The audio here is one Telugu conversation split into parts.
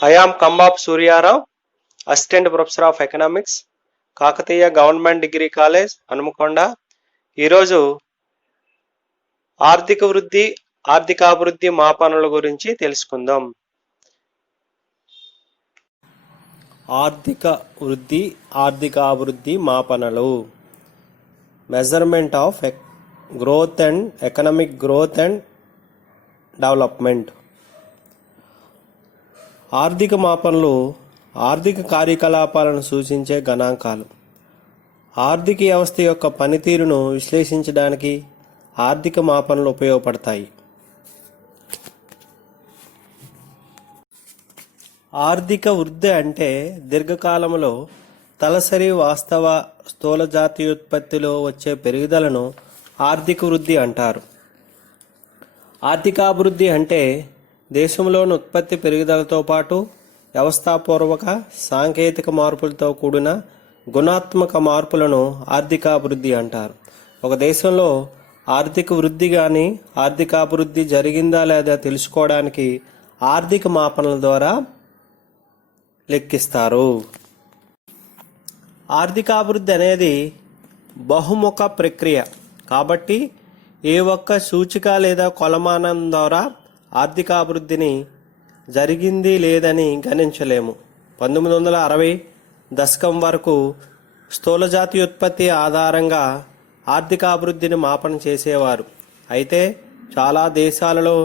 I am Kambap Suryaram, Assistant Professor of Economics, Kakatiya government degree college Hanamkonda. ఈరోజు ఆర్థికాభివృద్ధి మాపనల గురించి తెలుసుకుందాం. ఆర్థికాభివృద్ధి మాపనలు, measurement of growth and economic growth and development. ఆర్థిక మాపనలు ఆర్థిక కార్యకలాపాలను సూచించే గణాంకాలు. ఆర్థిక వ్యవస్థ యొక్క పనితీరును విశ్లేషించడానికి ఆర్థిక మాపనలు ఉపయోగపడతాయి. ఆర్థిక వృద్ధి అంటే దీర్ఘకాలంలో తలసరి వాస్తవ స్థూల జాతీయోత్పత్తిలో వచ్చే పెరుగుదలను ఆర్థిక వృద్ధి అంటారు. ఆర్థికాభివృద్ధి అంటే దేశంలోని ఉత్పత్తి పెరుగుదలతో పాటు వ్యవస్థాపూర్వక సాంకేతిక మార్పులతో కూడిన గుణాత్మక మార్పులను ఆర్థికాభివృద్ధి అంటారు. ఒక దేశంలో ఆర్థిక వృద్ధి కానీ ఆర్థికాభివృద్ధి జరిగిందా లేదా తెలుసుకోవడానికి ఆర్థిక మాపనల ద్వారా లెక్కిస్తారు. ఆర్థికాభివృద్ధి అనేది బహుముఖ ప్రక్రియ కాబట్టి ఏ ఒక్క సూచిక లేదా కొలమానం ద్వారా ఆర్థికాభివృద్ధిని జరిగింది లేదని గణించలేము. 1960 దశకం వరకు స్థూల జాతీయోత్పత్తి ఆధారంగా ఆర్థికాభివృద్ధిని మాపన చేసేవారు. అయితే చాలా దేశాలలో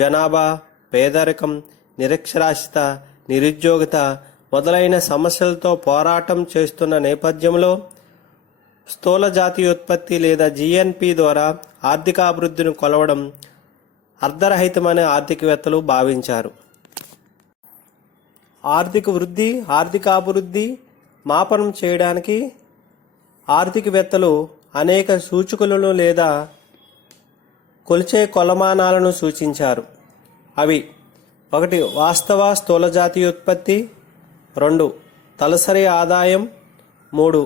జనాభా, పేదరికం, నిరక్షరాస్యత, నిరుద్యోగిత మొదలైన సమస్యలతో పోరాటం చేస్తున్న నేపథ్యంలో స్థూల జాతీయోత్పత్తి లేదా జిఎన్పి ద్వారా ఆర్థికాభివృద్ధిని కొలవడం అర్ధరహితమని ఆర్థికవేత్తలు భావించారు. ఆర్థికాభివృద్ధి మాపనం చేయడానికి ఆర్థికవేత్తలు అనేక సూచికలను లేదా కొలిచే కొలమానాలను సూచించారు. అవి 1 వాస్తవ స్థూల జాతీయోత్పత్తి, 2 తలసరి ఆదాయం, 3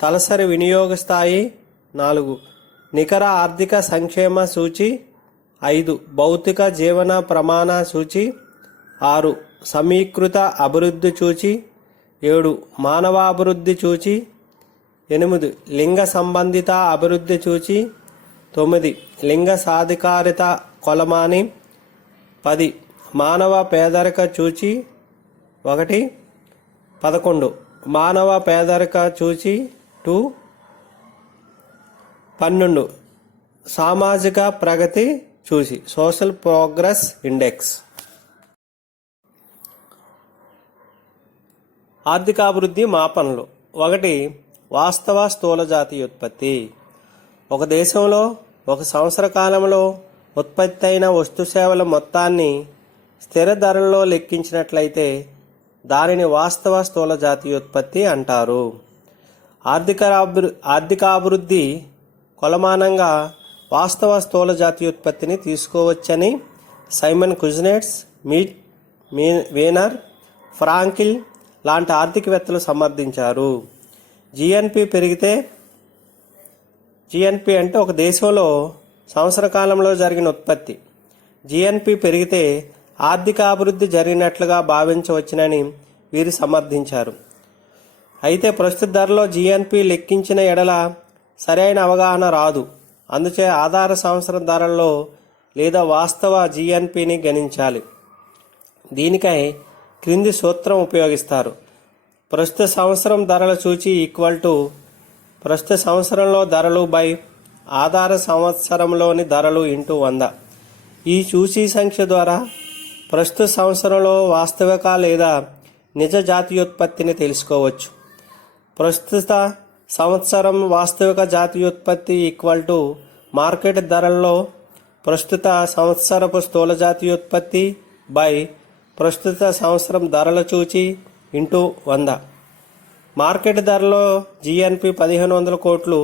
తలసరి వినియోగ స్థాయి, 4 నికర ఆర్థిక సంక్షేమ సూచి, 5 భౌతిక జీవన ప్రమాణ సూచి, 6 సమీకృత అభివృద్ధి సూచి, 7 మానవాభివృద్ధి సూచి, 8 లింగ సంబంధిత అభివృద్ధి సూచి, 9 లింగ సాధికారిత కొలమాని, 10 మానవ పేదరిక సూచి 1, 11 మానవ పేదరిక సూచి 2, 12 సామాజిక ప్రగతి సూచి సోషల్ ప్రోగ్రెస్ ఇండెక్స్. ఆర్థికాభివృద్ధి మాపనలు. 1 వాస్తవ స్థూల జాతీయోత్పత్తి. ఒక దేశంలో ఒక సంవత్సర కాలంలో ఉత్పత్తి అయిన వస్తు సేవల మొత్తాన్ని స్థిర ధరల్లో లెక్కించినట్లయితే దానిని వాస్తవ స్థూల జాతీయోత్పత్తి అంటారు. ఆర్థికాభివృద్ధి కొలమానంగా వాస్తవ స్థూల జాతీయోత్పత్తిని తీసుకోవచ్చని సైమన్ కుజ్నెట్స్, వీనర్, ఫ్రాంకిల్ లాంటి ఆర్థికవేత్తలు సమర్థించారు. జిఎన్పి అంటే ఒక దేశంలో సంవత్సర కాలంలో జరిగిన ఉత్పత్తి. జిఎన్పి పెరిగితే ఆర్థికాభివృద్ధి జరిగినట్లుగా భావించవచ్చునని వీరు సమర్థించారు. అయితే ప్రస్తుత ధరలో జిఎన్పి లెక్కించిన ఎడల సరైన అవగాహన రాదు. అందుచే ఆధార సంవత్సరం ధరల్లో లేదా వాస్తవ జిఎన్పిని గణించాలి. దీనికై క్రింది సూత్రం ఉపయోగిస్తారు. ప్రస్తుత సంవత్సరం ధరల సూచి ఈక్వల్ టు ప్రస్తుత సంవత్సరంలో ధరలు బై ఆధార సంవత్సరంలోని ధరలు ఇంటూ 100. ఈ సూచీ సంఖ్య ద్వారా ప్రస్తుత సంవత్సరంలో వాస్తవిక లేదా నిజ జాతీయోత్పత్తిని తెలుసుకోవచ్చు. ప్రస్తుత సంవత్సరం వాస్తవిక జాతీయోత్పత్తి ఈక్వల్ టు మార్కెట్ ధరల్లో ప్రస్తుత సంవత్సరపు స్థూల జాతీయోత్పత్తి బై ప్రస్తుత సంవత్సరం ధరల సూచి ఇంటూ 100. మార్కెట్ ధరలో జిఎన్పి 1500 కోట్లు,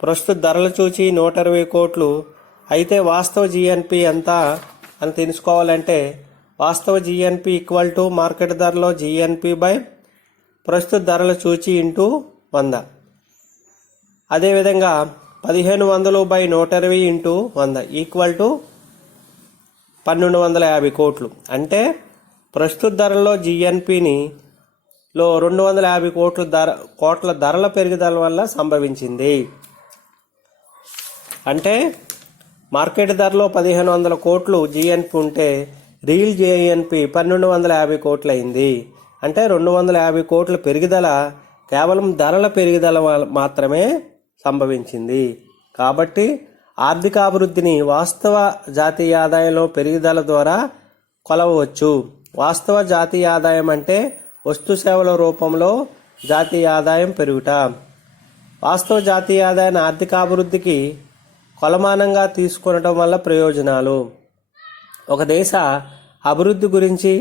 ప్రస్తుత ధరల సూచి 120 కోట్లు. అయితే వాస్తవ జిఎన్పి ఎంత అని తెలుసుకోవాలంటే వాస్తవ జిఎన్పి ఈక్వల్ టు మార్కెట్ ధరలో జిఎన్పి బై ప్రస్తుత ధరల సూచి ఇంటూ 100. అదేవిధంగా 1500 బై 120 ఇంటూ 100 ఈక్వల్ టు 1250 కోట్లు. అంటే ప్రస్తుత ధరల్లో GNPలో 250 కోట్ల ధరల పెరుగుదల వల్ల సంభవించింది. అంటే మార్కెట్ ధరలో 1500 కోట్లు GNP ఉంటే రియల్ GNP 1250 కోట్లు అయింది. అంటే 250 కోట్ల పెరుగుదల కేవలం ధరల పెరుగుదల మాత్రమే సంభవించింది. కాబట్టి ఆర్థికాభివృద్ధిని వాస్తవ జాతీయ ఆదాయంలో పెరుగుదల ద్వారా కొలవవచ్చు. వాస్తవ జాతీయ ఆదాయం అంటే వస్తు సేవల రూపంలో జాతీయ ఆదాయం పెరుగుట. వాస్తవ జాతీయ ఆదాయాన్ని ఆర్థికాభివృద్ధికి కొలమానంగా తీసుకొనటం వల్ల ప్రయోజనాలు: ఒక దేశ అభివృద్ధి గురించి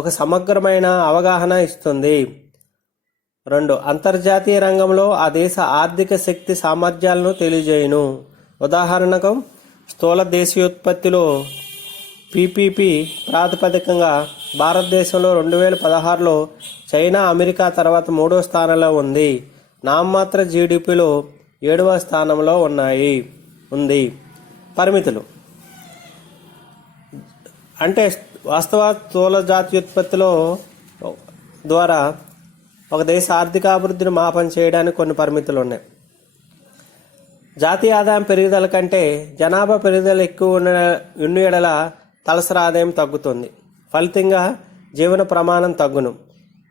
ఒక సమగ్రమైన అవగాహన ఇస్తుంది. 2. అంతర్జాతీయ రంగంలో ఆ దేశ ఆర్థిక శక్తి సామర్థ్యాలను తెలియజేయును. ఉదాహరణకు స్థూల దేశీయోత్పత్తిలో PPP ప్రాతిపదికంగా భారతదేశంలో 2016లో చైనా అమెరికా తర్వాత 3వ స్థానంలో ఉంది. నామమాత్ర GDPలో 7వ స్థానంలో ఉంది. పరిమితులు అంటే వాస్తవ స్థూల జాతీయోత్పత్తిలో ద్వారా ఒక దేశ ఆర్థికాభివృద్ధిని మాపన చేయడానికి కొన్ని పరిమితులు ఉన్నాయి. జాతీయ ఆదాయం పెరుగుదల కంటే జనాభా పెరుగుదల ఎక్కువ ఉన్న ఎడల తలసరి ఆదాయం తగ్గుతుంది. ఫలితంగా జీవన ప్రమాణం తగ్గును.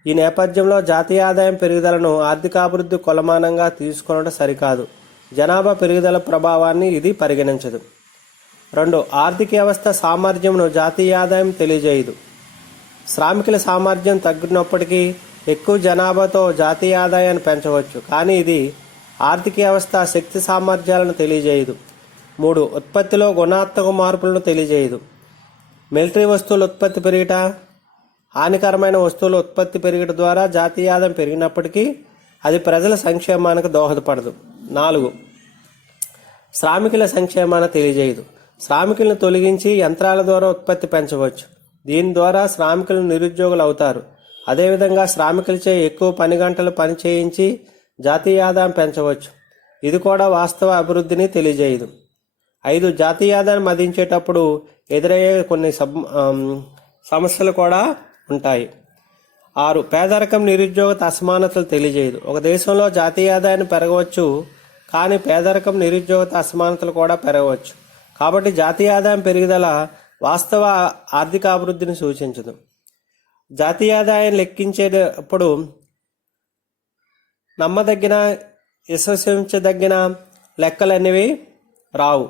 ఈ నేపథ్యంలో జాతీయ ఆదాయం పెరుగుదలను ఆర్థికాభివృద్ధి కొలమానంగా తీసుకొనడం సరికాదు. జనాభా పెరుగుదల ప్రభావాన్ని ఇది పరిగణించదు. 2. ఆర్థిక వ్యవస్థ సామర్థ్యంను జాతీయ ఆదాయం తెలియజేయదు. శ్రామికుల సామర్థ్యం తగ్గినప్పటికీ ఎక్కువ జనాభాతో జాతీయ ఆదాయాన్ని పెంచవచ్చు, కానీ ఇది ఆర్థిక వ్యవస్థ శక్తి సామర్థ్యాలను తెలియజేయదు. 3. ఉత్పత్తిలో గుణాత్మక మార్పులను తెలియజేయదు. మిలిటరీ వస్తువుల ఉత్పత్తి పెరుగుట, హానికరమైన వస్తువుల ఉత్పత్తి పెరుగుట ద్వారా జాతీయ ఆదాయం పెరిగినప్పటికీ అది ప్రజల సంక్షేమానికి దోహదపడదు. 4. శ్రామికుల సంక్షేమాన్ని తెలియజేయదు. శ్రామికులను తొలగించి యంత్రాల ద్వారా ఉత్పత్తి పెంచవచ్చు. దీని ద్వారా శ్రామికులు నిరుద్యోగులు అవుతారు. అదేవిధంగా శ్రామికులచే ఎక్కువ పని గంటలు పని చేయించి జాతీయ ఆదాయం పెంచవచ్చు. ఇది కూడా వాస్తవ అభివృద్ధిని తెలియజేయదు. 5. జాతీయ ఆదాయం మదించేటప్పుడు ఎదురయ్యే కొన్ని సమస్యలు కూడా ఉంటాయి. 6. పేదరికం, నిరుద్యోగత, అసమానతలు తెలియజేయదు. ఒక దేశంలో జాతీయ ఆదాయాన్ని పెరగవచ్చు, కానీ పేదరికం, నిరుద్యోగత, అసమానతలు కూడా పెరగవచ్చు. కాబట్టి జాతీయ ఆదాయం పెరుగుదల వాస్తవ ఆర్థిక అభివృద్ధిని సూచించదు. జాతీయ ఆదాయం లెక్కించేటప్పుడు నమ్మదగిన, విశ్వసించదగిన లెక్కలనేవి రావు.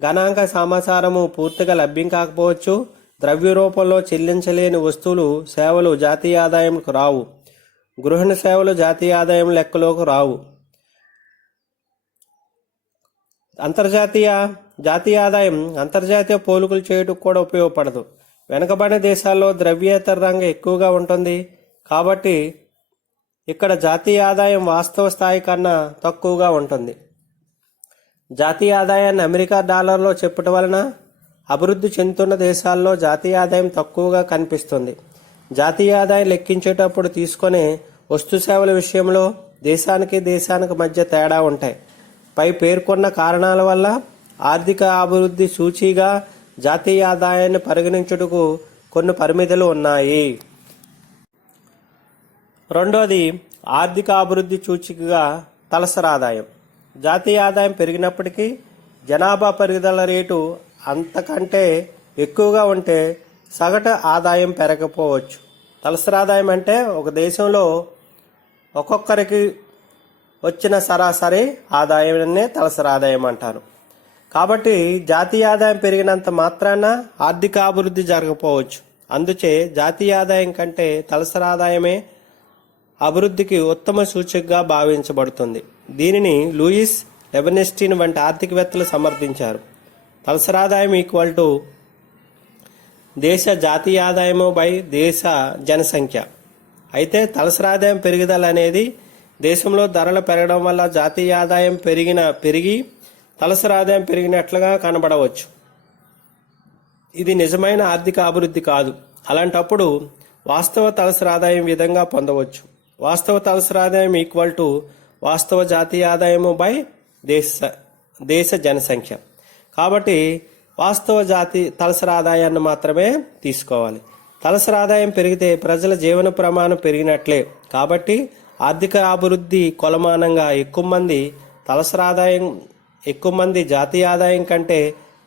గణాంక సమాచారము పూర్తిగా లభ్యం కాకపోవచ్చు. ద్రవ్య రూపంలో చెల్లించలేని వస్తువులు, సేవలు జాతీయ ఆదాయంకు రావు. గృహిణ సేవలు జాతీయ ఆదాయం లెక్కలోకి రావు. జాతీయ ఆదాయం అంతర్జాతీయ పోలికలు చేయడానికి కూడా ఉపయోగపడదు. వెనుకబడిన దేశాల్లో ద్రవ్యేతర రంగం ఎక్కువగా ఉంటుంది. కాబట్టి ఇక్కడ జాతీయ ఆదాయం వాస్తవ స్థాయి కన్నా తక్కువగా ఉంటుంది. జాతీయ ఆదాయాన్ని అమెరికా డాలర్లో చెప్పటం వలన అభివృద్ధి చెందుతున్న దేశాల్లో జాతీయ ఆదాయం తక్కువగా కనిపిస్తుంది. జాతీయ ఆదాయం లెక్కించేటప్పుడు తీసుకునే వస్తు సేవల విషయంలో దేశానికి మధ్య తేడా ఉంటాయి. పై పేర్కొన్న కారణాల వల్ల ఆర్థిక అభివృద్ధి సూచీగా జాతీయ ఆదాయాన్ని పరిగణించుటకు కొన్ని పరిమితులు ఉన్నాయి. 2. ఆర్థిక అభివృద్ధి సూచికగా తలసరి ఆదాయం. జాతీయ ఆదాయం పెరిగినప్పటికీ జనాభా పెరుగుదల రేటు అంతకంటే ఎక్కువగా ఉంటే సగటు ఆదాయం పెరగకపోవచ్చు. తలసరి ఆదాయం అంటే ఒక దేశంలో ఒక్కొక్కరికి వచ్చిన సరాసరి ఆదాయాన్నే తలసరి ఆదాయం అంటారు. కాబట్టి జాతీయ ఆదాయం పెరిగినంత మాత్రాన ఆర్థిక అభివృద్ధి జరగకపోవచ్చు. అందుచే జాతీయ ఆదాయం కంటే తలసరి ఆదాయమే అభివృద్ధికి ఉత్తమ సూచికగా భావించబడుతుంది. దీనిని లూయిస్ లెబెన్స్టీన్ వంటి ఆర్థికవేత్తలు సమర్థించారు. తలసరి ఆదాయం ఈక్వల్ టు దేశ జాతీయ ఆదాయము బై దేశ జనసంఖ్య. అయితే తలసరి ఆదాయం పెరుగుదల అనేది దేశంలో ధరలు పెరగడం వల్ల జాతీయ ఆదాయం పెరిగి తలసరి ఆదాయం పెరిగినట్లుగా కనబడవచ్చు. ఇది నిజమైన ఆర్థిక అభివృద్ధి కాదు. అలాంటప్పుడు వాస్తవ తలసరి ఆదాయం విధంగా పొందవచ్చు. వాస్తవ తలసరి ఆదాయం ఈక్వల్ టు వాస్తవ జాతీయ ఆదాయము బై దేశ జనసంఖ్య. కాబట్టి వాస్తవ తలసరి ఆదాయాన్ని మాత్రమే తీసుకోవాలి. తలసరి ఆదాయం పెరిగితే ప్రజల జీవన ప్రమాణం పెరిగినట్లే. కాబట్టి ఆర్థిక అభివృద్ధి కొలమానంగా ఎక్కువ మంది జాతీయ ఆదాయం కంటే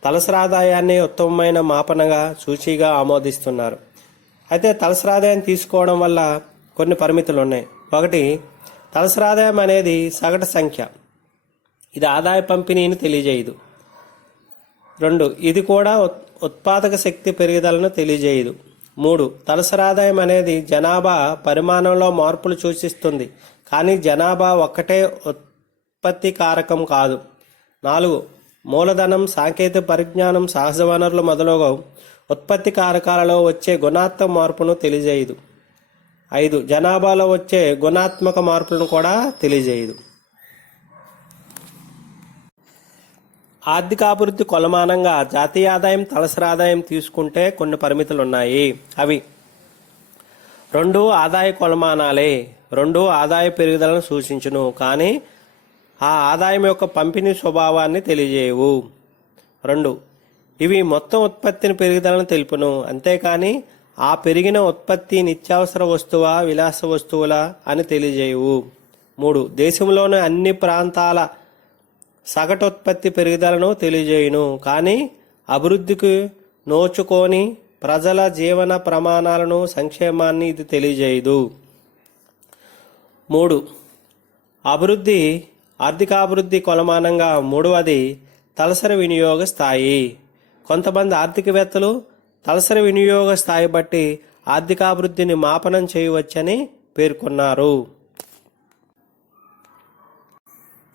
తలసరి ఆదాయాన్ని ఉత్తమమైన మాపనగా సూచీగా ఆమోదిస్తున్నారు. అయితే తలసరి ఆదాయం తీసుకోవడం వల్ల కొన్ని పరిమితులు ఉన్నాయి. ఒకటి, తలసరి ఆదాయం అనేది సగటు సంఖ్య. ఇది ఆదాయ పంపిణీని తెలియజేయదు. 2, ఇది కూడా ఉత్పాదక శక్తి పెరుగుదలను తెలియజేయదు. 3, తలసరి ఆదాయం అనేది జనాభా పరిమాణంలో మార్పులు సూచిస్తుంది, కానీ జనాభా ఒక్కటే ఉత్పత్తి కారకం కాదు. 4, మూలధనం, సాంకేతిక పరిజ్ఞానం, సహజ వనరులు మొదలగు ఉత్పత్తి కారకాలలో వచ్చే గుణాత్మక మార్పును తెలియజేయదు. 5, జనాభాలో వచ్చే గుణాత్మక మార్పులను కూడా తెలియజేయదు. ఆర్థికాభివృద్ధి కొలమానంగా జాతీయ ఆదాయం, తలసరి ఆదాయం తీసుకుంటే కొన్ని పరిమితులు ఉన్నాయి. అవి: 2 ఆదాయ కొలమానాలే. 2 ఆదాయ పెరుగుదలను సూచించును, కానీ ఆ ఆదాయం యొక్క పంపిణీ స్వభావాన్ని తెలియజేయవు. 2, ఇవి మొత్తం ఉత్పత్తిని పెరుగుదలను తెలుపును, అంతేకాని ఆ పెరిగిన ఉత్పత్తి నిత్యావసర వస్తువా, విలాస వస్తువులా అని తెలియజేయవు. 3, దేశంలోని అన్ని ప్రాంతాల సగటు ఉత్పత్తి పెరుగుదలను తెలియజేయును, కానీ అభివృద్ధికి నోచుకోని ప్రజల జీవన ప్రమాణాలను, సంక్షేమాన్ని ఇది తెలియజేయదు. 3, ఆర్థికాభివృద్ధి కొలమానంగా మూడవది తలసరి వినియోగ స్థాయి. కొంతమంది ఆర్థికవేత్తలు తలసరి వినియోగ స్థాయి బట్టి ఆర్థికాభివృద్ధిని మాపనం చేయవచ్చని పేర్కొన్నారు.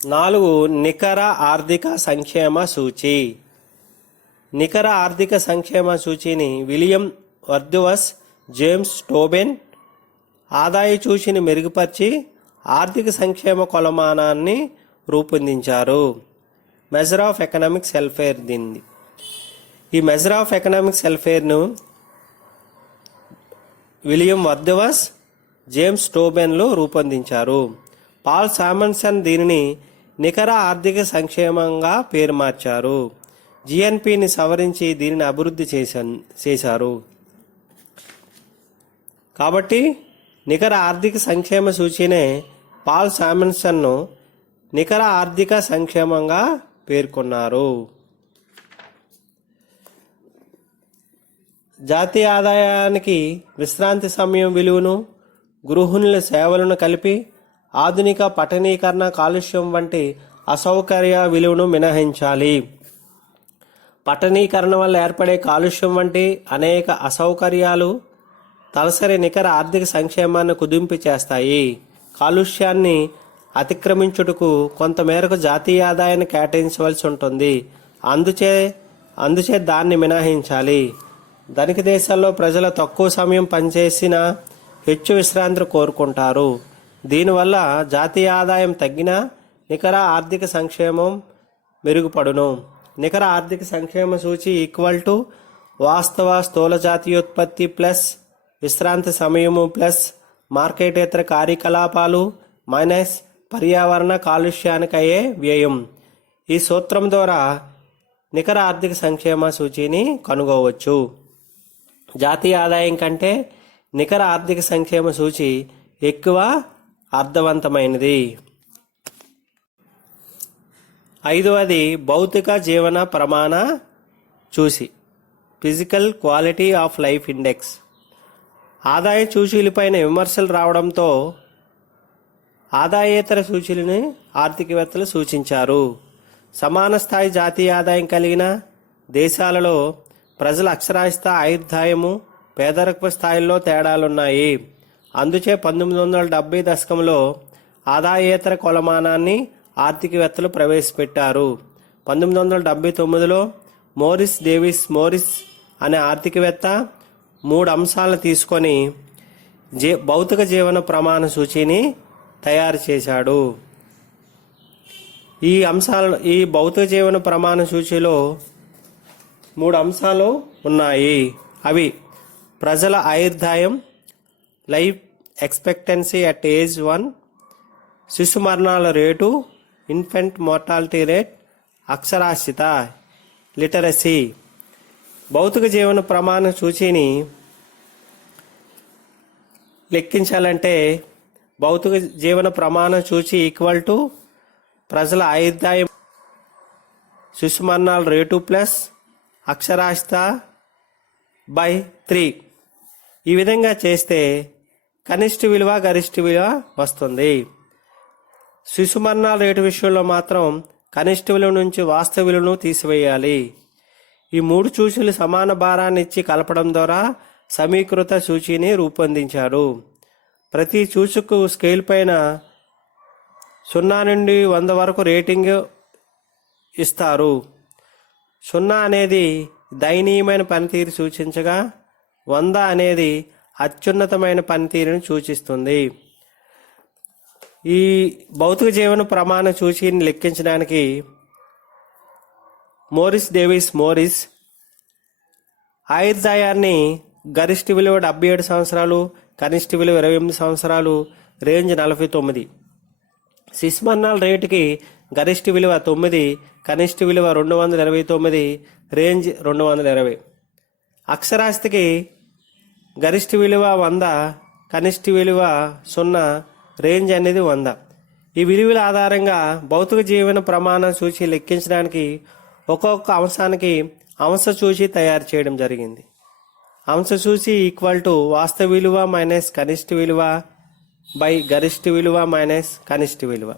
4, నికర ఆర్థిక సంక్షేమ సూచి. నికర ఆర్థిక సంక్షేమ సూచిని విలియం వర్డ్స్వర్త్, జేమ్స్ టోబెన్ ఆదాయ సూచిని మెరుగుపరిచి ఆర్థిక సంక్షేమ కొలమానాన్ని రూపొందించారు. Measure of economic welfare. ఈ మెజర్ ఆఫ్ ఎకనామిక్ వెల్ఫేర్ను విలియం వర్డ్స్వర్త్, జేమ్స్ టోబెన్లు రూపొందించారు. పాల్ సామన్సన్ దీనిని నికర ఆర్థిక సంక్షేమంగా పేరు మార్చారు. జిఎన్పిని సవరించి దీనిని అభివృద్ధి చేశారు. కాబట్టి నికర ఆర్థిక సంక్షేమ సూచినే పాల్ సామన్సన్ను నికర ఆర్థిక సంక్షేమంగా పేర్కొన్నారు. జాతీయ ఆదాయానికి విశ్రాంతి సమయం విలువను, గృహిణుల సేవలను కలిపి ఆధునిక పట్టణీకరణ, కాలుష్యం వంటి అసౌకర్య విలువను మినహాయించాలి. పట్టణీకరణ వల్ల ఏర్పడే కాలుష్యం వంటి అనేక అసౌకర్యాలు తలసరి నికర ఆర్థిక సంక్షేమాన్ని కుదింపు చేస్తాయి. కాలుష్యాన్ని అతిక్రమించుటకు కొంతమేరకు జాతీయ ఆదాయాన్ని కేటాయించవలసి ఉంటుంది. అందుచే దాన్ని మినహాయించాలి. ధనిక దేశాల్లో ప్రజలు తక్కువ సమయం పనిచేసినా ಹೆಚ್ಚು విశ్రాంతి కోరుకుంటారు. దీనివల్ల జాతీయ ఆదాయం తగ్గినా నికర ఆర్థిక సంక్షేమం మెరుగుపడును. నికర ఆర్థిక సంక్షేమ సూచి ఈక్వల్ టు వాస్తవ స్థూల జాతీయోత్పత్తి ప్లస్ విశ్రాంతి సమయము ప్లస్ మార్కెటేతర కార్యకలాపాలు మైనస్ పర్యావరణ కాలుష్యానికి అయ్యే వ్యయం. ఈ సూత్రం ద్వారా నికర ఆర్థిక సంక్షేమ సూచిని కనుగొనవచ్చు. జాతీయ ఆదాయం కంటే నికర ఆర్థిక సంక్షేమ సూచి ఎక్కువ అర్థవంతమైనది. 5వది భౌతిక జీవన ప్రమాణ సూచి, physical quality of life index. ఆదాయ సూచీలపైన విమర్శలు రావడంతో ఆదాయేతర సూచీలను ఆర్థికవేత్తలు సూచించారు. సమాన స్థాయి జాతీయ ఆదాయం కలిగిన దేశాలలో ప్రజల అక్షరాస్యత, ఆయుర్దాయము, పేదరికపు స్థాయిల్లో తేడాలున్నాయి. అందుచే 1970 దశకంలో ఆదాయేతర కొలమానాన్ని ఆర్థికవేత్తలు ప్రవేశపెట్టారు. 1979లో మోరిస్ అనే ఆర్థికవేత్త 3 అంశాలను తీసుకొని భౌతిక జీవన ప్రమాణ సూచిని తయారు చేశాడు. ఈ భౌతిక జీవన ప్రమాణ సూచిలో 3 అంశాలు ఉన్నాయి. అవి ప్రజల ఆయుర్దాయం, లైఫ్ ఎక్స్పెక్టెన్సీ అట్ ఏజ్ 1, శిశు మరణాల రేటు, ఇన్ఫెంట్ మోర్టాలిటీ రేట్, అక్షరాస్యత, లిటరసీ. భౌతిక జీవన ప్రమాణ సూచిని లెక్కించాలంటే భౌతిక జీవన ప్రమాణ సూచి ఈక్వల్ టు ప్రజల ఆయుర్దాయం శిశుమరణాల రేటు ప్లస్ అక్షరాస్యత బై 3. ఈ విధంగా చేస్తే కనిష్ట విలువ గరిష్ట విలువ వస్తుంది. శిశుమరణాల రేటు విషయంలో మాత్రం కనిష్ట విలువ నుంచి వాస్తవ విలువను తీసివేయాలి. ఈ 3 సూచీలు సమాన భారాన్ని ఇచ్చి కలపడం ద్వారా సమీకృత సూచీని రూపొందించారు. ప్రతి సూచికకు స్కేల్ పైన 0 నుండి 100 వరకు రేటింగ్ ఇస్తారు. 0 అనేది దయనీయమైన పనితీరు సూచించగా 100 అనేది అత్యున్నతమైన పనితీరును సూచిస్తుంది. ఈ భౌతిక జీవన ప్రమాణ సూచీని లెక్కించడానికి మోరిస్ ఆయుర్దాయాన్ని గరిష్ట విలువ 77 సంవత్సరాలు, కనిష్ట విలువ 28 సంవత్సరాలు, రేంజ్ 49. శిశుమరణాల రేటుకి గరిష్ట విలువ 9, కనిష్ట విలువ 229, రేంజ్ 220. అక్షరాస్యతకి గరిష్ట విలువ 100, కనిష్ట విలువ 0, రేంజ్ అనేది 100. ఈ విలువల ఆధారంగా భౌతిక జీవన ప్రమాణ సూచి లెక్కించడానికి ఒక్కొక్క అంశానికి అంశ సూచి తయారు చేయడం జరిగింది. అంశ సూచి ఈక్వల్ టు వాస్తవ విలువ మైనస్ కనిష్ట విలువ బై గరిష్ట విలువ మైనస్ కనిష్ట విలువ.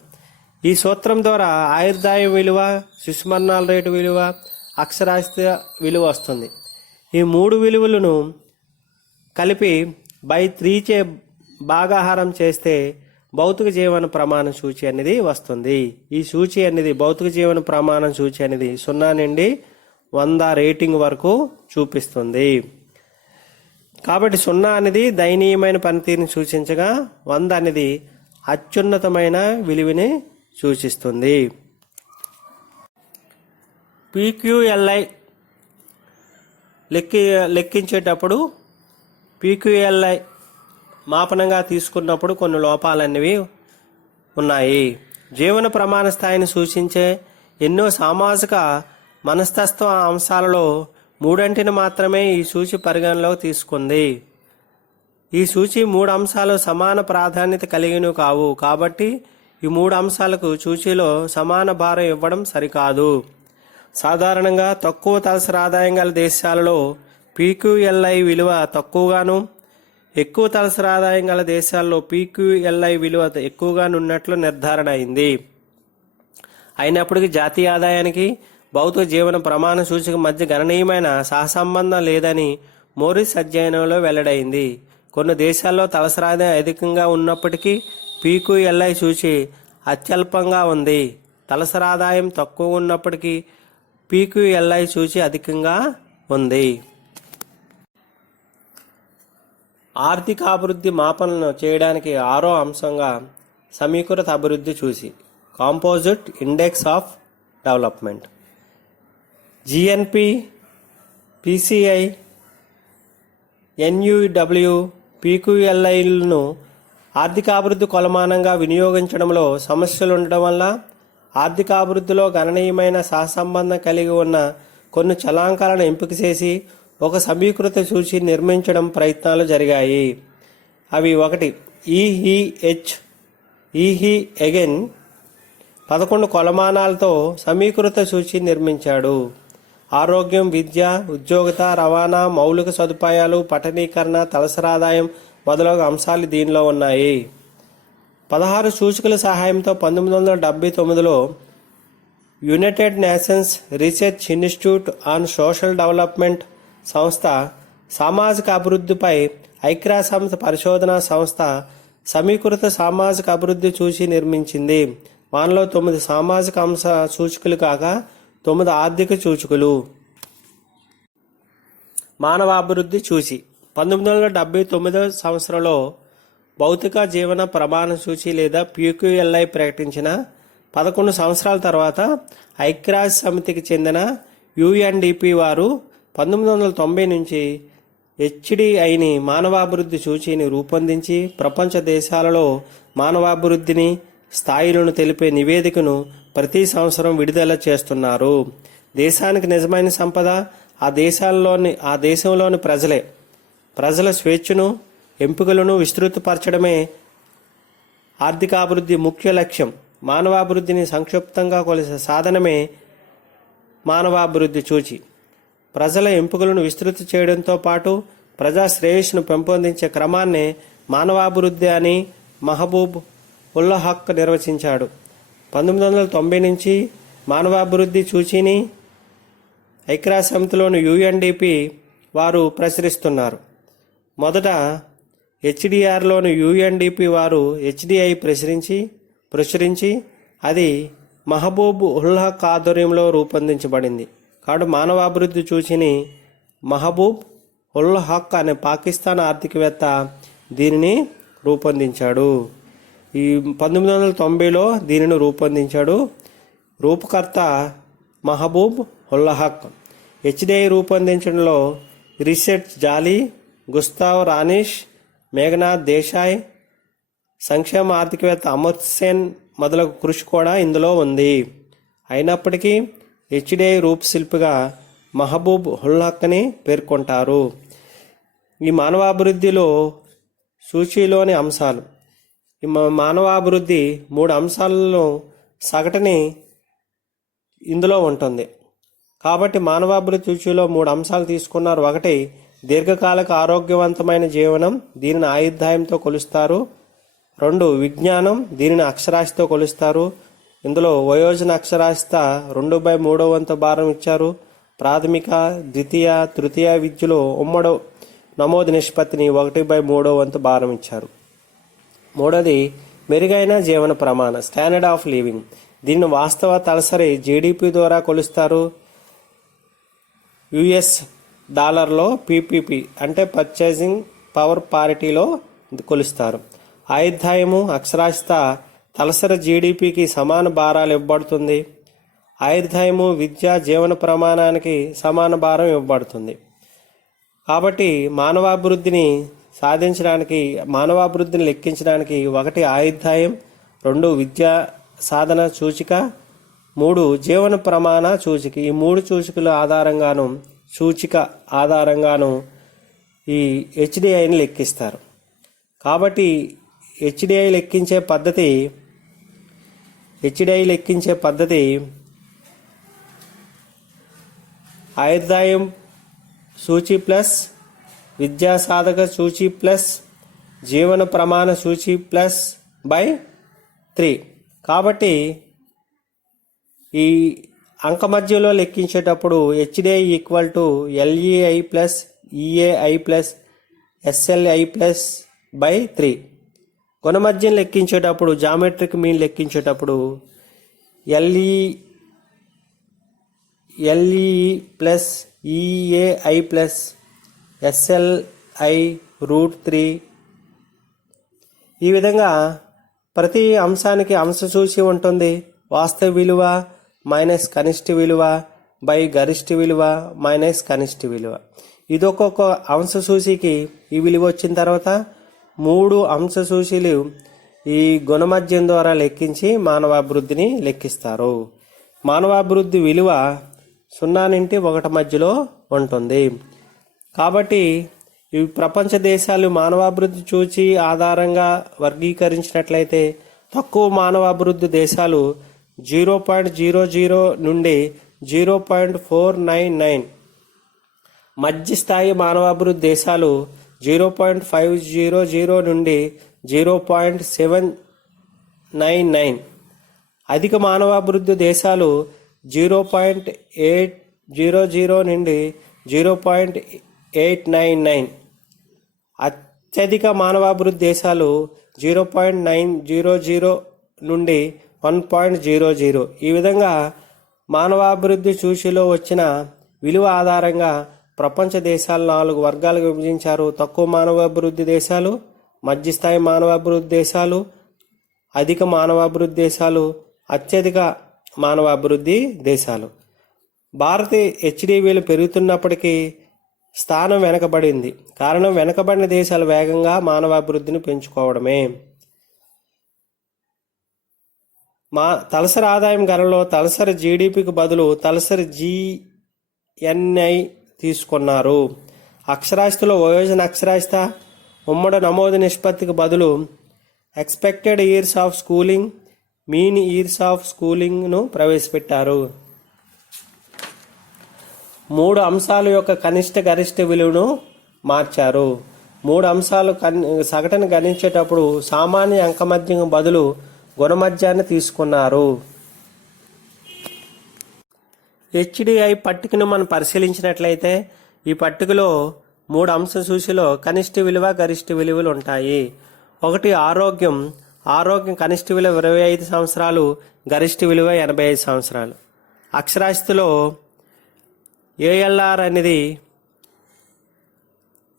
ఈ సూత్రం ద్వారా ఆయుర్దాయం విలువ, శిశుమరణాల రేటు విలువ, అక్షరాస్యత విలువ వస్తుంది. ఈ 3 విలువలను కలిపి బై 3 చే భాగాహారం చేస్తే భౌతిక జీవన ప్రమాణ సూచి అనేది వస్తుంది. ఈ సూచి అనేది భౌతిక జీవన ప్రమాణ సూచి అనేది 0 నుండి 100 రేటింగ్ వరకు చూపిస్తుంది. కాబట్టి 0 అనేది దయనీయమైన పనితీరుని సూచించగా 100 అనేది అత్యున్నతమైన విలువని సూచిస్తుంది. PQLI లెక్కించేటప్పుడు PQLI మాపనంగా తీసుకున్నప్పుడు కొన్ని లోపాలన్నవి ఉన్నాయి. జీవన ప్రమాణ స్థాయిని సూచించే ఎన్నో సామాజిక మనస్తత్వ అంశాలలో 3 మాత్రమే ఈ సూచి పరిగణలోకి తీసుకుంది. ఈ సూచి 3 అంశాలు సమాన ప్రాధాన్యత కలిగినవి కావు. కాబట్టి ఈ 3 అంశాలకు సూచీలో సమాన భారం ఇవ్వడం సరికాదు. సాధారణంగా తక్కువ తలసరి ఆదాయం గల దేశాలలో PQLI విలువ తక్కువగాను, ఎక్కువ తలసరి ఆదాయం గల దేశాల్లో PQLI విలువ ఎక్కువగానున్నట్లు నిర్ధారణ అయింది. అయినప్పటికీ జాతీయ ఆదాయానికి భౌతిక జీవన ప్రమాణ సూచిక మధ్య గణనీయమైన సహసంబంధం లేదని మోరిస్ అధ్యయనంలో వెల్లడైంది. కొన్ని దేశాల్లో తలసరి ఆదాయం అధికంగా ఉన్నప్పటికీ PQLI సూచి అత్యల్పంగా ఉంది. తలసరి ఆదాయం తక్కువ ఉన్నప్పటికీ PQLI సూచి అధికంగా ఉంది. ఆర్థికాభివృద్ధి మాపనను చేయడానికి 6వ అంశంగా సమీకృత అభివృద్ధి సూచి composite index of development GNP, PCI, NUW, PQLIలను ఆర్థికాభివృద్ధి కొలమానంగా వినియోగించడంలో సమస్యలు ఉండడం వల్ల ఆర్థికాభివృద్ధిలో గణనీయమైన సహసంబంధం కలిగి ఉన్న కొన్ని చలాంకాలను ఎంపిక చేసి ఒక సమీకృత సూచి నిర్మించడం ప్రయత్నాలు జరిగాయి. అవి 1 EHEGEN 11 కొలమానాలతో సమీకృత సూచి నిర్మించాడు. ఆరోగ్యం, విద్య, ఉద్యోగత, రవాణా, మౌలిక సదుపాయాలు, పట్టణీకరణ, తలసరి ఆదాయం మొదలగు అంశాలు దీనిలో ఉన్నాయి. 16 సూచికల సహాయంతో 1979లో United Nations Research Institute on Social Development సంస్థ, సామాజిక అభివృద్ధిపై ఐక్యరాజ్య సమితి పరిశోధనా సంస్థ సమీకృత సామాజిక అభివృద్ధి సూచి నిర్మించింది. వానిలో 9 సామాజిక అంశ సూచికలు కాక 9 ఆర్థిక సూచికలు. మానవాభివృద్ధి సూచి 1979 సంవత్సరంలో భౌతిక జీవన ప్రమాణ సూచి లేదా PQLI ప్రకటించిన 11 సంవత్సరాల తర్వాత ఐక్యరాజ్య సమితికి చెందిన UNDP వారు 1990 నుంచి HDIని మానవాభివృద్ధి సూచీని రూపొందించి ప్రపంచ దేశాలలో మానవాభివృద్ధిని స్థాయిలను తెలిపే నివేదికను ప్రతి సంవత్సరం విడుదల చేస్తున్నారు. దేశానికి నిజమైన సంపద ఆ దేశంలోని ప్రజలే. ప్రజల స్వేచ్ఛను, ఎంపికలను విస్తృతపరచడమే ఆర్థికాభివృద్ధి ముఖ్య లక్ష్యం. మానవాభివృద్ధిని సంక్షిప్తంగా కొలిసే సాధనమే మానవాభివృద్ధి సూచి. ప్రజల ఎంపికలను విస్తృత చేయడంతో పాటు ప్రజా శ్రేయస్సును పెంపొందించే క్రమాన్నే మానవాభివృద్ధి అని మహబూబ్ ఉల్ హక్ నిర్వచించాడు. 1990 నుంచి మానవాభివృద్ధి సూచీని ఐక్యరాజ్య సమితిలోని UNDP వారు ప్రచురిస్తున్నారు. మొదట HDRలోని UNDP వారు HDI ప్రచురించి అది మహబూబ్ ఉల్ హక్ ఆధ్వర్యంలో రూపొందించబడింది. కాబట్టి మానవాభివృద్ధి సూచీని మహబూబ్ ఉల్ హక్ అనే పాకిస్తాన్ ఆర్థికవేత్త దీనిని రూపొందించాడు. ఈ 1990లో దీనిని రూపొందించాడు. రూపకర్త మహబూబ్ ఉల్ హక్. HDI రూపొందించడంలో రిచర్డ్ జాలీ, గుస్తావ్ రానిష్, మేఘనాథ్ దేశాయ్, సంక్షేమ ఆర్థికవేత్త అమర్త్య సేన్ మొదలగు కృషి కూడా ఇందులో ఉంది. అయినప్పటికీ HDI రూపశిల్పిగా మహబూబ్ ఉల్ హక్ని పేర్కొంటారు. ఈ మానవాభివృద్ధిలో సూచీలోని అంశాలు. ఈ మానవాభివృద్ధి 3 అంశాలలో సగటుని ఇందులో ఉంటుంది. కాబట్టి మానవాభివృద్ధి సూచీలో 3 అంశాలు తీసుకున్నారు. 1 దీర్ఘకాలిక ఆరోగ్యవంతమైన జీవనం, దీనిని ఆయుర్దాయంతో కొలుస్తారు. 2 విజ్ఞానం, దీనిని అక్షరాస్యతతో కొలుస్తారు. ఇందులో వయోజన అక్షరాస్యత 2/3 వంతు భారం ఇచ్చారు. ప్రాథమిక, ద్వితీయ, తృతీయ విద్యలో ఉమ్మడి నమోదు నిష్పత్తిని 1/3 వంతు భారం ఇచ్చారు. 3 మెరుగైన జీవన ప్రమాణ, స్టాండర్డ్ ఆఫ్ లివింగ్, దీనిని వాస్తవ తలసరి GDP ద్వారా కొలుస్తారు. US డాలర్లో PPP అంటే పర్చేసింగ్ పవర్ పారిటీలో కొలుస్తారు. ఆయుర్దాయము, అక్షరాస్యత తలసరి GDPకి సమాన భారాలు ఇవ్వబడుతుంది. ఆయుర్దాయము, విద్య, జీవన ప్రమాణానికి సమాన భారం ఇవ్వబడుతుంది. కాబట్టి మానవాభివృద్ధిని లెక్కించడానికి 1 ఆయుర్దాయం, 2 విద్యా సాధన సూచిక, 3 జీవన ప్రమాణ సూచిక. ఈ 3 సూచిక ఆధారంగాను ఈ HDIని లెక్కిస్తారు. కాబట్టి HDI లెక్కించే పద్ధతి ఆయుర్దాయం సూచి ప్లస్ విద్యా సాధక సూచి ప్లస్ జీవన ప్రమాణ సూచి ప్లస్ బై 3. కాబట్టి ఈ అంక మధ్యలో లెక్కించేటప్పుడు HDI equal to LEI plus EAI plus SLI plus by 3. గుణమధ్యం లెక్కించేటప్పుడు జామెట్రిక్ మీన్ లెక్కించేటప్పుడు LE plus EAI plus SLI √3. ఈ విధంగా ప్రతి అంశానికి అంశ సూచి ఉంటుంది. వాస్తవ విలువ మైనస్ కనిష్ట విలువ బై గరిష్ట విలువ మైనస్ కనిష్ట విలువ. ఇది ఒక్కొక్క అంశ సూచికి ఈ విలువ వచ్చిన తర్వాత 3 అంశ సూచీలు ఈ గుణమధ్యం ద్వారా లెక్కించి మానవాభివృద్ధిని లెక్కిస్తారు. మానవాభివృద్ధి విలువ 0 నుండి 1 మధ్యలో ఉంటుంది. కాబట్టి ఈ ప్రపంచ దేశాలు మానవాభివృద్ధి సూచి ఆధారంగా వర్గీకరించినట్లయితే తక్కువ మానవాభివృద్ధి దేశాలు 0.00 నుండి 0.499, మధ్య స్థాయి మానవాభివృద్ధి దేశాలు 0.500 నుండి 0.799, అధిక మానవాభివృద్ధి దేశాలు 0.800 నుండి 0.899, అత్యధిక మానవాభివృద్ధి దేశాలు 0.900 నుండి 1.00. ఈ విధంగా మానవాభివృద్ధి సూచీలో వచ్చిన విలువ ఆధారంగా ప్రపంచ దేశాలు 4 వర్గాలుగా విభజించారు. తక్కువ మానవాభివృద్ధి దేశాలు, మధ్యస్థాయి మానవాభివృద్ధి దేశాలు, అధిక మానవాభివృద్ధి దేశాలు, అత్యధిక మానవాభివృద్ధి దేశాలు. భారత HDIలు పెరుగుతున్నప్పటికీ స్థానం వెనకబడింది. కారణం వెనకబడిన దేశాలు వేగంగా మానవాభివృద్ధిని పెంచుకోవడమే. తలసరి ఆదాయం గణనలో తలసరి GDPకి బదులు తలసరి GNI తీసుకున్నారు. అక్షరాస్యతలో వయోజన అక్షరాస్యత ఉమ్మడి నమోదు నిష్పత్తికి బదులు expected years of schooling, mean years of స్కూలింగ్ను ప్రవేశపెట్టారు. 3 అంశాల యొక్క కనిష్ట గరిష్ట విలువను మార్చారు. 3 అంశాలు సగటును గణించేటప్పుడు సామాన్య అంకమద్యం బదులు గుణమధ్యాన్ని తీసుకున్నారు. హెచ్డిఐ పట్టికను మనం పరిశీలించినట్లయితే ఈ పట్టికలో 3 అంశ సూచిలో కనిష్ట విలువ, గరిష్ట విలువలు ఉంటాయి. 1 ఆరోగ్యం కనిష్ట విలువ 25 సంవత్సరాలు, గరిష్ట విలువ 85 సంవత్సరాలు. అక్షరాస్యతలో ఏఎల్ఆర్ అనేది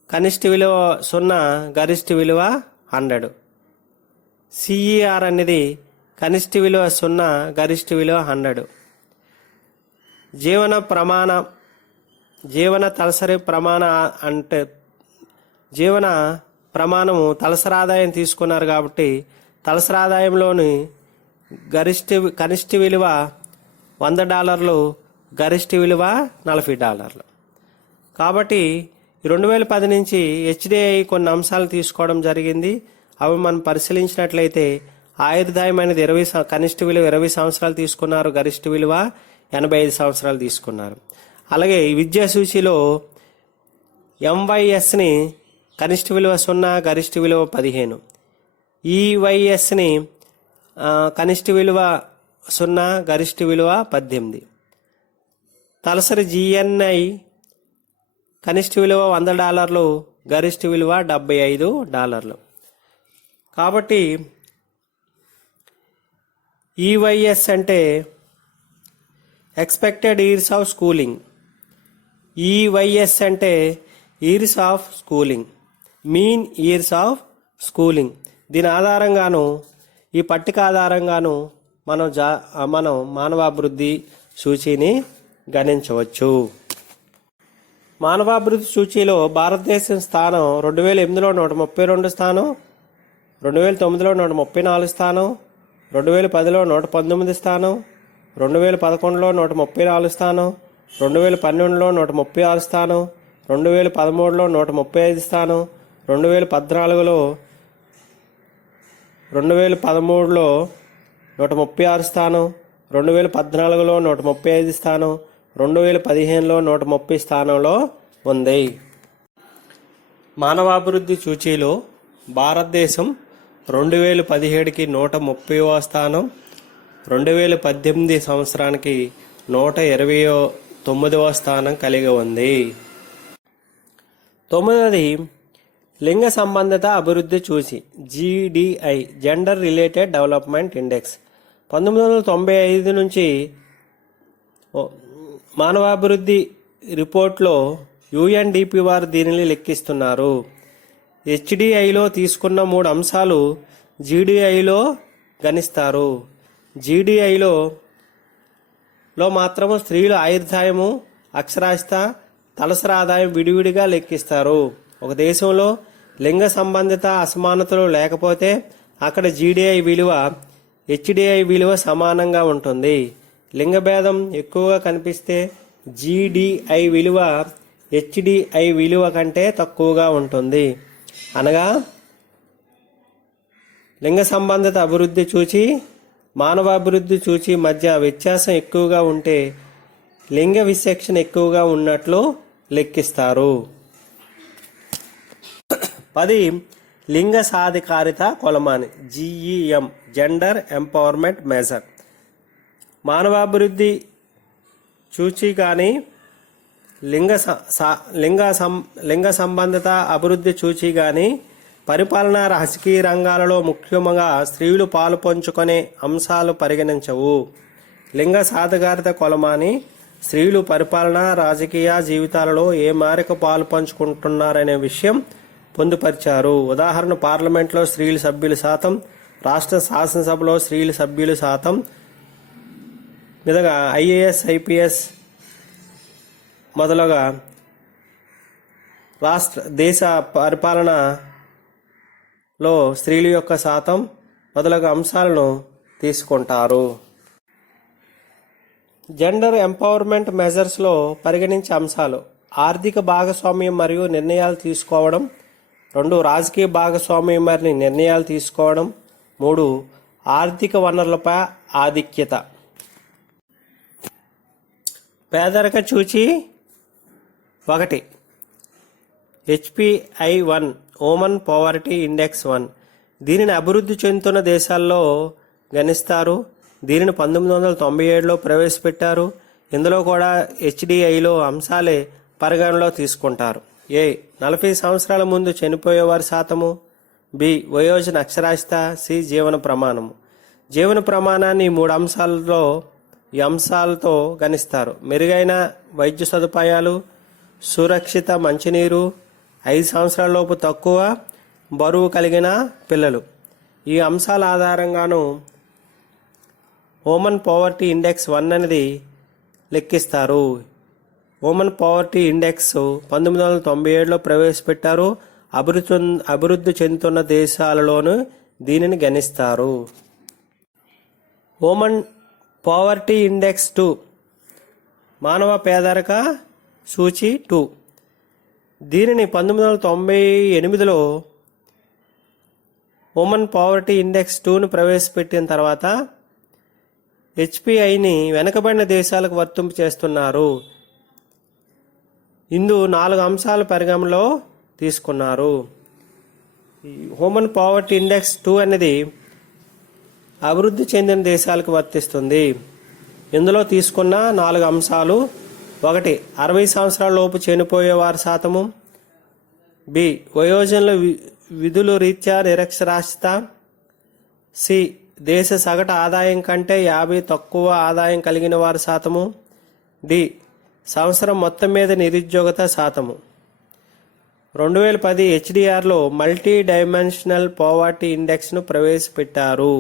కనిష్ట విలువ 0, గరిష్ట విలువ 100. సిఈఆర్ అనేది కనిష్ట విలువ 0, గరిష్ట విలువ 100. జీవన తలసరి ప్రమాణ అంటే జీవన ప్రమాణము తలసరి ఆదాయం తీసుకున్నారు కాబట్టి తలసరి ఆదాయంలోని కనిష్ట విలువ $100, గరిష్ట విలువ $40. కాబట్టి 2010 నుంచి హెచ్డిఐ కొన్ని అంశాలు తీసుకోవడం జరిగింది. అవి మనం పరిశీలించినట్లయితే ఆయుర్దాయం అనేది కనిష్ట విలువ 20 సంవత్సరాలు తీసుకున్నారు, గరిష్ట విలువ 85 సంవత్సరాలు తీసుకున్నారు. అలాగే విద్యా సూచిలో ఎంవైఎస్ని కనిష్ట విలువ 0, గరిష్ట విలువ 15. ఈవైఎస్ని కనిష్ట విలువ 0, గరిష్ట విలువ 18. తలసరి జిఎన్ఐ కనిష్ట విలువ $100, గరిష్ట విలువ $75. కాబట్టి ఈవైఎస్ అంటే expected years of schooling, EYS అంటే years of schooling, mean years of schooling. దీని ఆధారంగాను ఈ పట్టిక ఆధారంగాను మనం మానవాభివృద్ధి సూచీని గణించవచ్చు. మానవాభివృద్ధి సూచీలో భారతదేశం స్థానం 2008లో 132 స్థానం, 2009లో 134 స్థానం, 2010లో 119 స్థానం, 2011లో 134 స్థానం, 2012లో 136 స్థానం, 2013లో 135 స్థానం, 2013లో 136 స్థానం, 2014లో 135 స్థానం, 2015లో 130 స్థానంలో ఉంది. మానవాభివృద్ధి సూచీలో భారతదేశం 2017కి 130వ స్థానం, 2018 సంవత్సరానికి 129వ స్థానం కలిగి ఉంది. 9వది లింగ సంబంధిత అభివృద్ధి సూచి GDI, gender related development index. 1995 నుంచి మానవాభివృద్ధి రిపోర్ట్లో UNDP వారు దీనిని లెక్కిస్తున్నారు. హెచ్డిఐలో తీసుకున్న 3 అంశాలు GDIలో గణిస్తారు. GDIలో మాత్రము స్త్రీల ఆయుర్దాయము, అక్షరాస్యత, తలసరి ఆదాయం విడివిడిగా లెక్కిస్తారు. ఒక దేశంలో లింగ సంబంధిత అసమానతలు లేకపోతే అక్కడ GDI విలువ హెచ్డిఐ విలువ సమానంగా ఉంటుంది. లింగ భేదం ఎక్కువగా కనిపిస్తే GDI విలువ హెచ్డిఐ విలువ కంటే తక్కువగా ఉంటుంది. అనగా లింగ సంబంధిత అభివృద్ధి సూచి, మానవాభివృద్ధి సూచి మధ్య వ్యత్యాసం ఎక్కువగా ఉంటే లింగ విచక్షణ ఎక్కువగా ఉన్నట్లు లెక్కిస్తారు. 10 లింగ సాధికారిత కొలమాని GEM, జెండర్ ఎంపవర్మెంట్ మెజర్. మానవాభివృద్ధి సూచి కానీ లింగ సంబంధిత అభివృద్ధి సూచి కానీ పరిపాలన, రాజకీయ రంగాలలో ముఖ్యంగా స్త్రీలు పాలు పంచుకునే అంశాలు పరిగణించవు. లింగ సాధికారిత కొలమాని స్త్రీలు పరిపాలన, రాజకీయ జీవితాలలో ఏ మేరకు పాలు పంచుకుంటున్నారనే విషయం పొందుపరిచారు. ఉదాహరణ పార్లమెంట్లో స్త్రీల సభ్యుల శాతం, రాష్ట్ర శాసనసభలో స్త్రీల సభ్యుల శాతం, మీదుగా IAS, IPS మొదలుగా దేశ పరిపాలనలో స్త్రీల యొక్క శాతం మొదలగు అంశాలను తీసుకుంటారు. జెండర్ ఎంపవర్మెంట్ మెజర్స్లో పరిగణించే అంశాలు ఆర్థిక భాగస్వామ్యం మరియు నిర్ణయాలు తీసుకోవడం, 2 రాజకీయ భాగస్వామ్యాన్ని నిర్ణయాలు తీసుకోవడం. 3 ఆర్థిక వనరులపై ఆధిక్యత. పేదరిక సూచి 1 HPI-1 హ్యూమన్ పావర్టీ ఇండెక్స్ 1. దీనిని అభివృద్ధి చెందుతున్న దేశాల్లో గణిస్తారు. దీనిని 1997లో ప్రవేశపెట్టారు. ఇందులో కూడా HDIలో అంశాలే పరిగణలో తీసుకుంటారు. 40 సంవత్సరాల ముందు చనిపోయేవారి శాతము. బి వయోజన అక్షరాస్యత. సి జీవన ప్రమాణము. జీవన ప్రమాణాన్ని 3 అంశాలతో గణిస్తారు. మెరుగైన వైద్య సదుపాయాలు, సురక్షిత మంచినీరు, 5 సంవత్సరాలలోపు తక్కువ బరువు కలిగిన పిల్లలు. ఈ అంశాల ఆధారంగాను హ్యూమన్ పావర్టీ ఇండెక్స్ 1 అనేది లెక్కిస్తారు. హ్యూమన్ పావర్టీ ఇండెక్స్ 1997లో ప్రవేశపెట్టారు. అభివృద్ధి చెందుతున్న దేశాలలోనూ దీనిని గణిస్తారు. హ్యూమన్ పావర్టీ ఇండెక్స్ 2 మానవ పేదరిక సూచి 2. దీనిని 1998లో హ్యూమన్ పావర్టీ ఇండెక్స్ 2ను ప్రవేశపెట్టిన తర్వాత HPIని వెనుకబడిన దేశాలకు వర్తింపు చేస్తున్నారు. ఇందు 4 అంశాల పరిగణలో తీసుకున్నారు. హ్యూమన్ పావర్టీ ఇండెక్స్ 2 అనేది అభివృద్ధి చెందిన దేశాలకు వర్తిస్తుంది. ఇందులో తీసుకున్న 4 అంశాలు: 1 60 సంవత్సరాల లోపు చనిపోయే వారి శాతము. బి వయోజనుల విధుల రీత్యా నిరక్షరాస్యత. సి దేశ సగటు ఆదాయం కంటే 50 తక్కువ ఆదాయం కలిగిన వారి శాతము. డి సంవత్సరం మొత్తం మీద నిరుద్యోగత శాతము. 2010 HDRలో మల్టీ డైమెన్షనల్ పావర్టీ ఇండెక్స్ను ప్రవేశపెట్టారు.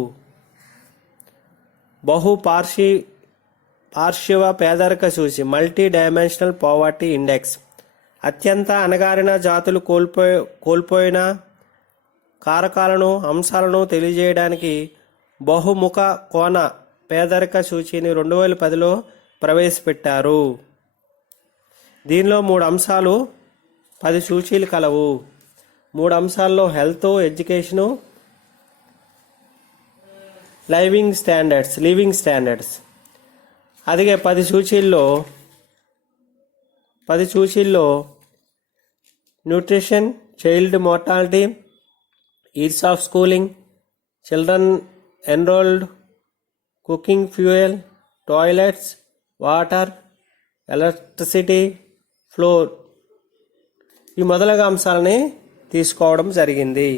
పార్శ్వ పేదరిక సూచి మల్టీ డైమెన్షనల్ పావర్టీ ఇండెక్స్ అత్యంత అణగారిన జాతులు కోల్పోయిన కారకాలను, అంశాలను తెలియజేయడానికి బహుముఖ కోణ పేదరిక సూచిని 2010లో ప్రవేశపెట్టారు. దీనిలో 3 అంశాలు, 10 సూచీలు కలవు. 3 అంశాల్లో హెల్త్, ఎడ్యుకేషను, లివింగ్ స్టాండర్డ్స్. అదిగే 10 సూచీల్లో nutrition, child mortality, ease of schooling, children enrolled, cooking fuel, toilets, water, electricity, floor ఈ మొదలగు అంశాలని తీసుకోవడం జరిగింది.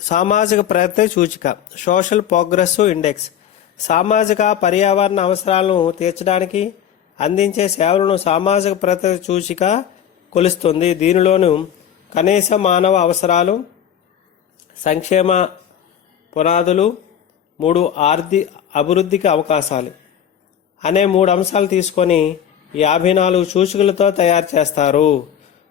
సామాజిక ప్రగతి సూచిక సోషల్ ప్రోగ్రెస్ ఇండెక్స్ సామాజిక పర్యావరణ అవసరాలను తీర్చడానికి అందించే సేవలను సామాజిక ప్రగతి సూచిక కొలుస్తుంది. దీనిలోను కనీస మానవ అవసరాలు, సంక్షేమ పునాదులు, 3 అభివృద్ధికి అవకాశాలు అనే 3 అంశాలు తీసుకొని 54 సూచికలతో తయారు చేస్తారు.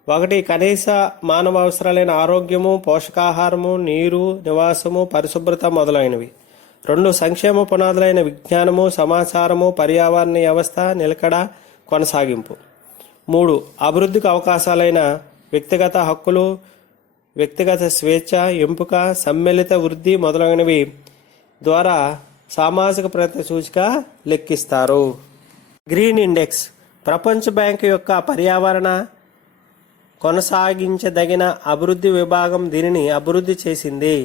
1 కనీస మానవ అవసరాలైన ఆరోగ్యము, పోషకాహారము, నీరు, నివాసము, పరిశుభ్రత మొదలైనవి. 2 సంక్షేమ పునాదులైన విజ్ఞానము, సమాచారము, పర్యావరణ వ్యవస్థ, నిలకడ, కొనసాగింపు. 3 అభివృద్ధికి అవకాశాలైన వ్యక్తిగత హక్కులు, వ్యక్తిగత స్వేచ్ఛ, ఎంపిక, సమ్మిళిత వృద్ధి మొదలైనవి ద్వారా సామాజిక ప్రగతి సూచిక లెక్కిస్తారు. గ్రీన్ ఇండెక్స్ ప్రపంచ బ్యాంకు యొక్క పర్యావరణ కొనసాగించదగిన అభివృద్ధి విభాగం దీనిని అభివృద్ధి చేసింది.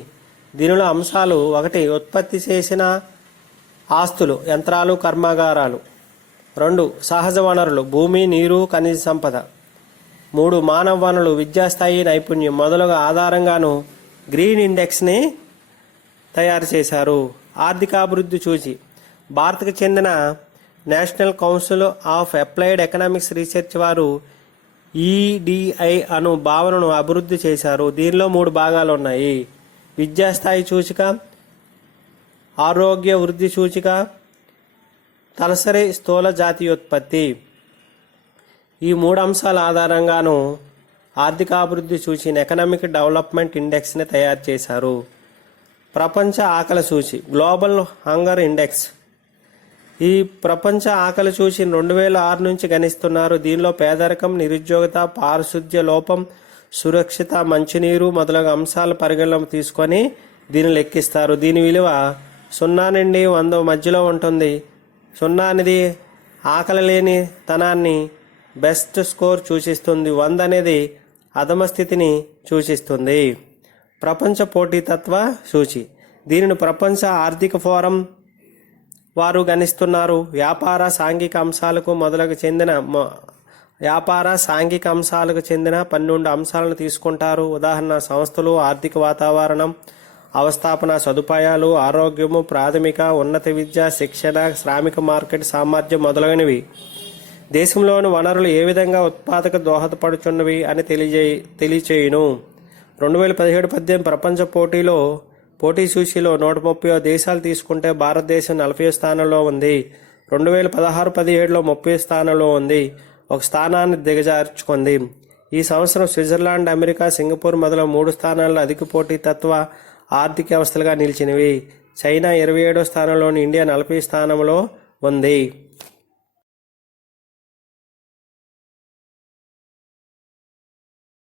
దీనిలో అంశాలు: 1 ఉత్పత్తి చేసిన ఆస్తులు, యంత్రాలు, కర్మాగారాలు. 2 సహజ వనరులు, భూమి, నీరు, ఖనిజ సంపద. 3 మానవ వనరులు, విద్యాస్థాయి, నైపుణ్యం మొదలగు ఆధారంగాను గ్రీన్ ఇండెక్స్ని తయారు చేశారు. ఆర్థికాభివృద్ధి సూచి భారత్కు చెందిన national council of applied economics research వారు EDI అను భావనను అభివృద్ధి చేశారు. దీనిలో 3 భాగాలు ఉన్నాయి: విద్యాస్థాయి సూచిక, ఆరోగ్య వృద్ధి సూచిక, తలసరి స్థూల జాతీయోత్పత్తి. ఈ 3 అంశాల ఆధారంగాను ఆర్థికాభివృద్ధి సూచిని ఎకనామిక్ డెవలప్మెంట్ ఇండెక్స్ని తయారు చేశారు. ప్రపంచ ఆకలి సూచి గ్లోబల్ హంగర్ ఇండెక్స్ ఈ ప్రపంచ ఆకలి సూచిని 2006 నుంచి గణిస్తున్నారు. దీనిలో పేదరికం, నిరుద్యోగత, పారిశుద్ధ్య లోపం, సురక్షిత, మంచినీరు మొదలగు అంశాల పరిగణలోకి తీసుకొని దీన్ని లెక్కిస్తారు. దీని విలువ 0 నుండి 100 మధ్యలో ఉంటుంది. 0 అనేది ఆకలి లేని తనాన్ని బెస్ట్ స్కోర్ సూచిస్తుంది. 100 అనేది అధమ స్థితిని సూచిస్తుంది. ప్రపంచ పోటీతత్వ సూచి. దీనిని ప్రపంచ ఆర్థిక ఫోరం వారు గణిస్తున్నారు. వ్యాపార సాంఘిక అంశాలకు చెందిన 12 అంశాలను తీసుకుంటారు. ఉదాహరణ సంస్థలు, ఆర్థిక వాతావరణం, అవస్థాపన సదుపాయాలు, ఆరోగ్యము, ప్రాథమిక ఉన్నత విద్య, శిక్షణ, శ్రామిక మార్కెట్ సామర్థ్యం మొదలైనవి. దేశంలోని వనరులు ఏ విధంగా ఉత్పాదక దోహదపడుచున్నవి అని తెలియచేయును. 2017-18 ప్రపంచ పోటీ సూచీలో 130 దేశాలు తీసుకుంటే భారతదేశం 40 స్థానంలో ఉంది. 2016-17లో 30 స్థానంలో ఉంది. ఒక స్థానాన్ని దిగజార్చుకుంది. ఈ సంవత్సరం స్విట్జర్లాండ్, అమెరికా, సింగపూర్ మొదలగు 3 స్థానాల్లో అధిక పోటీతత్వ ఆర్థిక వ్యవస్థలుగా నిలిచినవి. చైనా 27వ స్థానంలోని ఇండియా 40 స్థానంలో ఉంది.